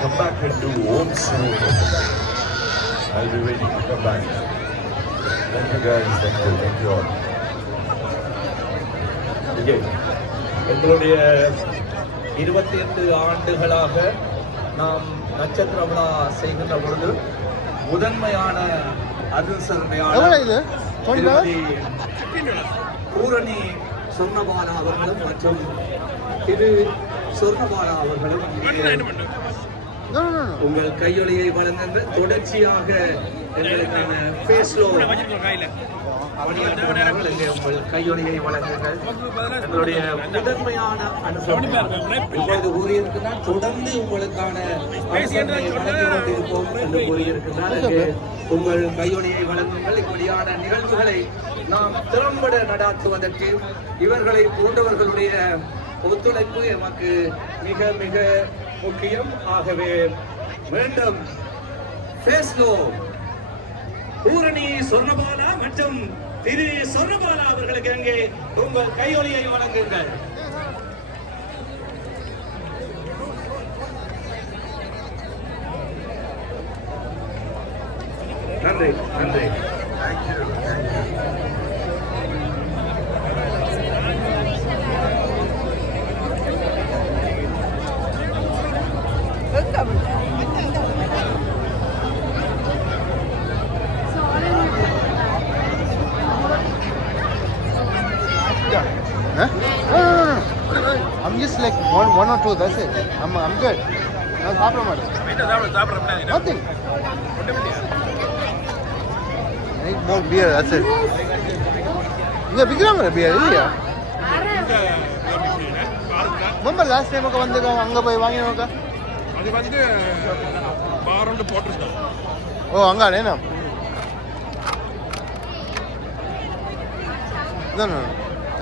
come back and do Om Snow. I'll be waiting to come back. Thank you guys, thank you all. Okay. எங்களுடைய 28 ஆண்டுகளாக நாம் நட்சத்திர விழா செய்கின்ற பொழுது முதன்மையான அனுசரணையாளர் பூரணி சொர்ணபாலா அவர்களும் மற்றும் திரு சொர்ணபாலா அவர்களும் உங்கள் கையொலியை வழங்குங்கள். தொடர்ச்சியாக எங்களுக்கான ஃபேஸ்லோ உங்கள் கையொலியை வழங்குங்கள். எங்களுடைய முதன்மையான அனுசரணை இப்பொழுது கூறியிருக்கிறார். தொடர்ந்து உங்களுக்கான அனுசரணை வழங்கி கொண்டிருப்போம் என்று கூறியிருக்கிறார். உங்கள் கையொலியை வழங்குங்கள். இப்படியான நிகழ்வுகளை நாம் திறம்பட நடாத்துவதற்கு இவர்களை போன்றவர்களுடைய ஒத்துழைப்பு எமக்கு மிக மிக முக்கியம். ஆகவே மீண்டும் ஃபேஸ்லோ பூரணி சொர்ணபாலா மற்றும் திரு சொர்ணபாலா அவர்களுக்கு அங்கே உங்கள் கையொலியை வழங்குங்கள். நன்றி நன்றி. I'm just like one or two, that's it. I'm good. No problem. Nothing. I need more beer, that's it. You have bigger beer, yeah? Remember last time I went anga poi vaanginoka? Adu vandu bar on potrunda. Oh, anga nena. No.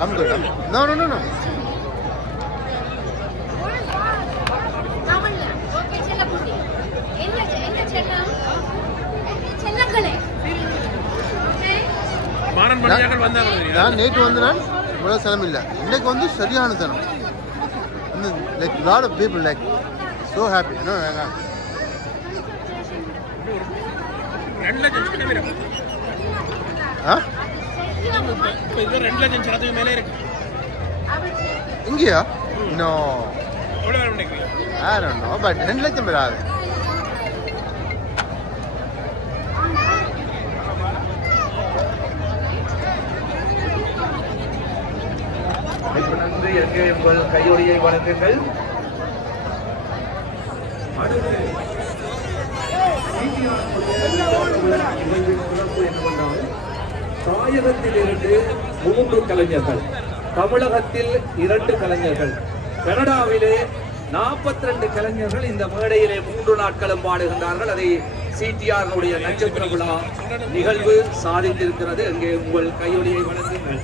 I'm good. No. நான் நேற்று வந்தேன் இவ்வளோ சனம் இல்லை. இன்னைக்கு வந்து சரியான சனம். Like lot of people like so happy. இங்கேயா? No, I don't know, but 2 லட்சம் வராது. நன்றி. எங்கே உங்கள் கையொலியை வழங்குங்கள். தாயகத்திலிருந்து 3 கலைஞர்கள், தமிழகத்தில் 2 கலைஞர்கள், கனடாவிலே 42 கலைஞர்கள் இந்த மேடையிலே 3 நாட்களும் பாடுகின்றார்கள். அதை சிடிஆர் நட்சத்திர விழா நிகழ்வு சாதித்திருக்கிறது. அங்கே உங்கள் கையொலியை வழங்குங்கள்.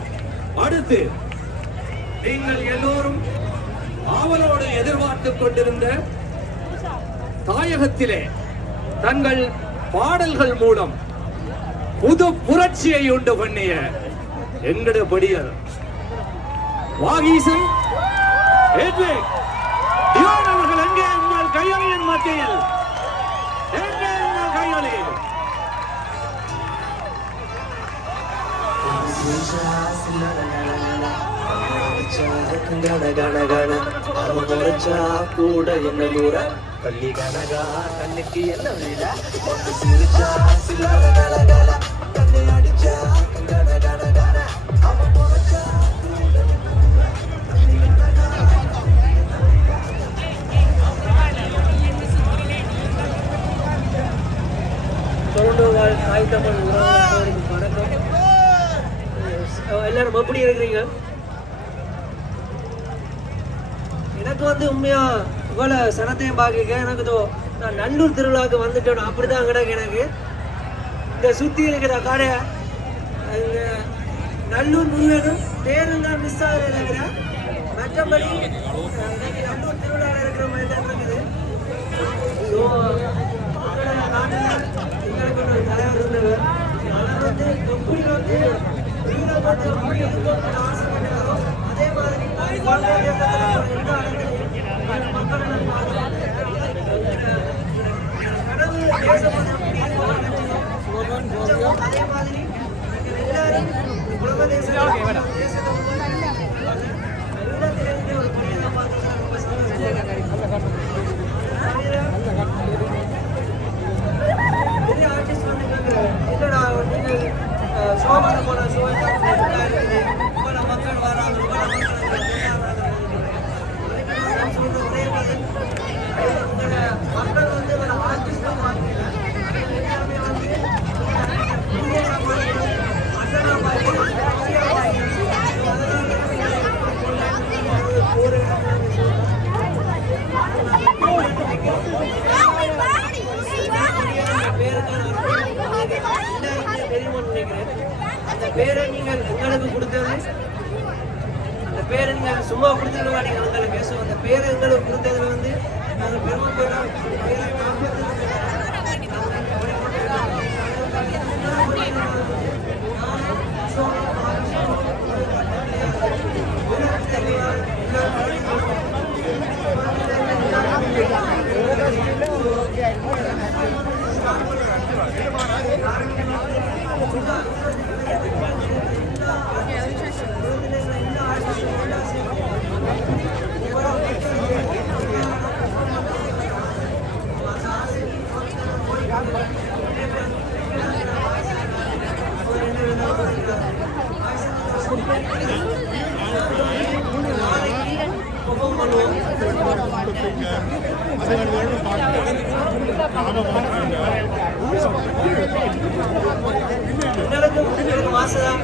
அடுத்து நீங்கள் எல்லோரும் ஆவலோடு எதிர்பார்த்துக் கொண்டிருந்த தாயகத்திலே தங்கள் பாடல்கள் மூலம் புது புரட்சியை உண்டு பண்ணிய எங்கட படியர் வாகீசன் அவர்கள் எங்கே உங்கள் கையொலியின் மத்தியில்? எங்கே உங்கள் கையொலி? கூட என்ன தூர பள்ளி கனகா கண்ணுக்கு என்ன வீட சிரிச்சா சில்லற கலகல கண்ணை அடிச்சா தாய் தமிழ் வணக்கம். எல்லாரும் எப்படி இருக்கிறீங்க? எனக்கு வந்து உண்மையா இவ்வளோ சனத்தையும் பார்க்க எனக்கு நான் நல்லூர் திருவிழாவுக்கு வந்துட்டேன். அப்படிதான் கிடக்கு எனக்கு. இந்த சுற்றி இருக்கிற கடை நல்லூர் முருகனும் பேரும் தான் மிஸ் ஆகுது. மற்றபடி நல்லூர் திருவிழாவில் இருக்கிற மாதிரி தான் இருக்குது. ஸோ எங்களுக்கு ஒரு தலைவர் இருந்தவர். அவர் வந்து எப்படி வந்து ஆசைப்பட்டாரோ அதே மாதிரி மக்கள் பேரை எங்களுக்கு கொடுத்ததுல வந்து நாங்கள் பெருமைப்படுறோம். மாசம்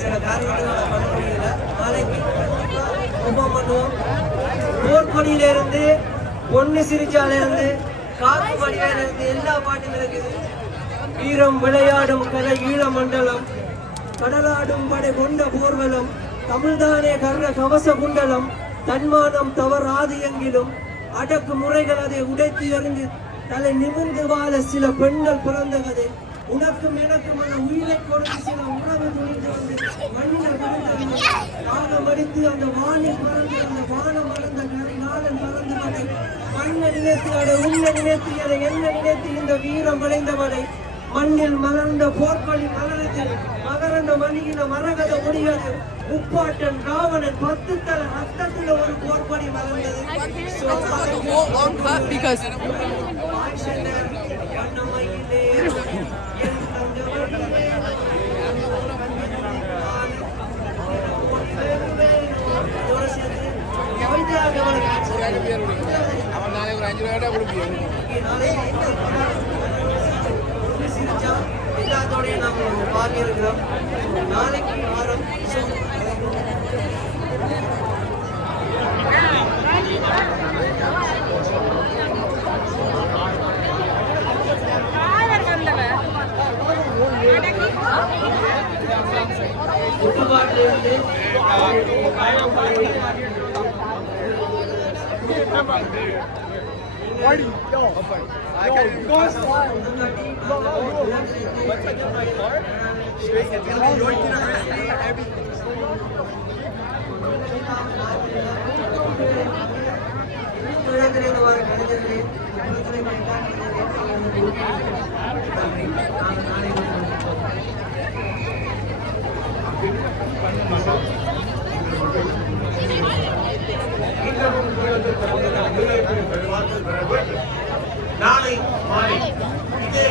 சில காரணங்களால பண்ண முடியல. நாளைக்கு ஒப்பம் பண்ணுவோம். போர்க்கொடியில இருந்து பொண்ணு சிரிச்சால இருந்து காத்து படியில இருந்து எல்லா பாட்டும் இருக்குது. வீரம் விளையாடும் கலை ஈழ மண்டலம், கடலாடும் படை கொண்ட போர்வலம், தமிழ்தானே கர்ண கவச குண்டலம், தன்மானம் தவறாது எங்கிலும் அடக்கு முறைகள் அதை உடைத்து எறிந்து தலை நிமிர்ந்து வாழ சில பெண்கள் பிறந்த கதை. உனக்கும் எனக்கும் அந்த உயிரை கொடுத்து சில உணவு துணிந்து வந்து மண்ணில் பிறந்த காலம் அடித்து அந்த வானில் பறந்து அந்த வானம் மறந்த நாளன் பறந்த வடை மண்ணை நினைத்து அதை உண்மை நினைத்து அதை என்ன நினைத்து இந்த வீரம் விளைந்தவடை மண்ணில் மலர்ந்த போர்க்களி மலரத்தில் மகரந்த மணியின மரகத முடியாது உப்பாட்டன் ராவணன் 10 தல ரத்தத்தில் ஒரு போர்ப்படி மலர்ந்தது. எல்லாத்தோடய நாம பாக்கியிருக்கிறோம். நாளைக்கு வாரம் குட்டுப்பாட்டிலிருந்து வர கலைஞர்களே நாளை மாலை இதே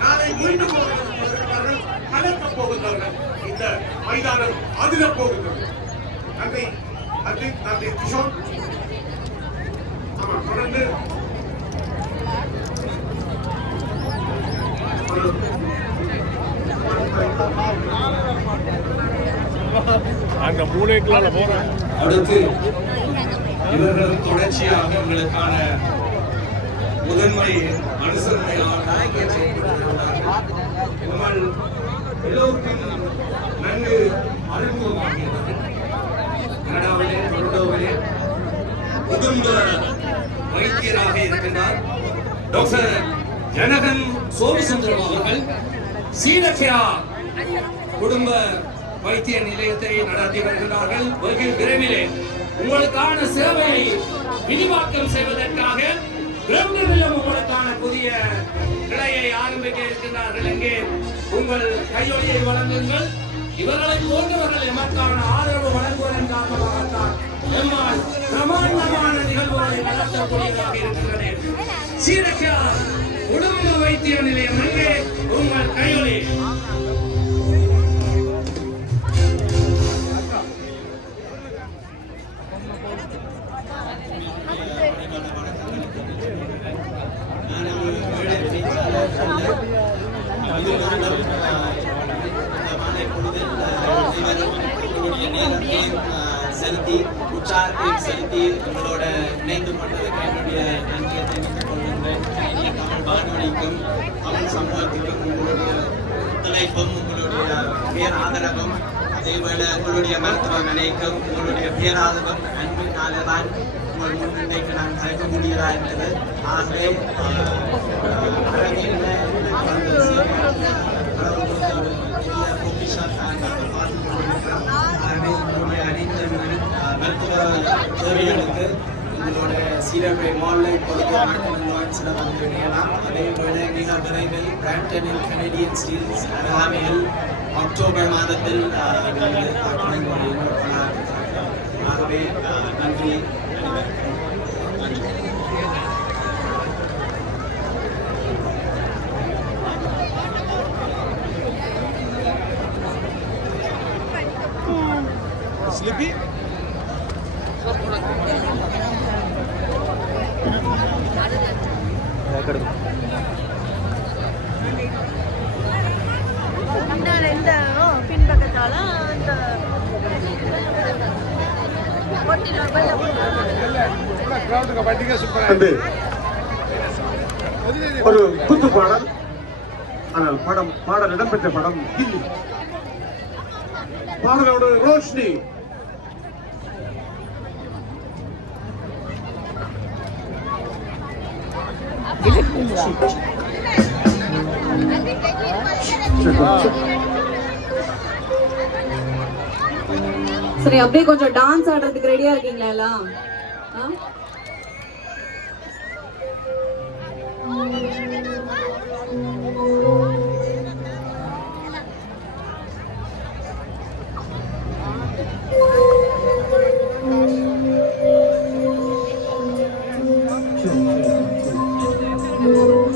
நாளை மீண்டும் கலக்கப் போகின்றார்கள். இந்த மைதானம் அதிரப் போகின்றது. நன்றி நன்றி நன்றி கிஷோர். தொடர்ந்து அங்க மூளைக்குள்ள போறேன். அடுத்து இவர்களும் தொடர்ச்சியாக எங்களுக்கான முதன்மை அனுசரணையாக உங்கள் எல்லோருக்கும் நன்கு அறிமுகமாகிறது. கனடாவிலே டொரண்டோவிலே குடும்ப வைத்தியராக இருக்கின்றார் டாக்டர் ஜனகன் சோமசுந்தரம் அவர்கள். சீடக்கியா குடும்ப வைத்திய நிலையத்தை நடத்தி வருகிறார்கள். வெகு விரைவிலே உங்களுக்கான சேவையை விரிவாக்கம் செய்வதற்காக லண்டனிலும் உங்களுக்கான புதிய கிளையை ஆரம்பிக்க இருக்கின்றார்கள். இங்கே உங்கள் கையொலியை வழங்குங்கள். இவர்களை போன்றவர்கள் எமக்கான ஆதரவு வழங்குவதன் காரணமாகத்தான் எம்மால் பிரமாண்டமான நிகழ்வுகளை நடத்தக்கூடியதாக இருக்கின்றன. சீரக்கியா குடும்ப வைத்திய நிலையம் எங்கே உங்கள் கையொலி. செலுத்தி உற்சாகத்தையும் செலுத்தி உங்களோட இணைந்து கொண்ட பணிக்கும் தமிழ் சமூகத்திற்கும் உங்களுடைய ஒத்துழைப்பும் உங்களுடைய பேராதரவும் அதேவேளை உங்களுடைய மருத்துவமனைக்கும் உங்களுடைய பேராதரவும் அன்பினாலே தான் உங்கள் முன்னிலைக்கு நான் கலைக்க முடியலா என்பது. ஆகவே அரங்கில் மருத்துவ தேவைகளுக்கு உங்களோட சீரகை மாலில் இப்பொழுது சில வந்து இணையலாம். அதே போல மிக விரைவில் பிராம்டனில் கனடியன் ஸ்டீல்ஸ் அருகாமையில் அக்டோபர் மாதத்தில் ஆகவே நன்றி. Sleepy? இந்த பின்பக்கத்தால இந்த ஒரு குத்து பாடல். ஆனால் பாடல் இடம்பெற்ற படம் கில்லி. பாடலோடு ரோஷினி. சரி, அப்படியே கொஞ்சம் டான்ஸ் ஆடுறதுக்கு ரெடியா இருக்கீங்களா எல்லாம்? Thank you.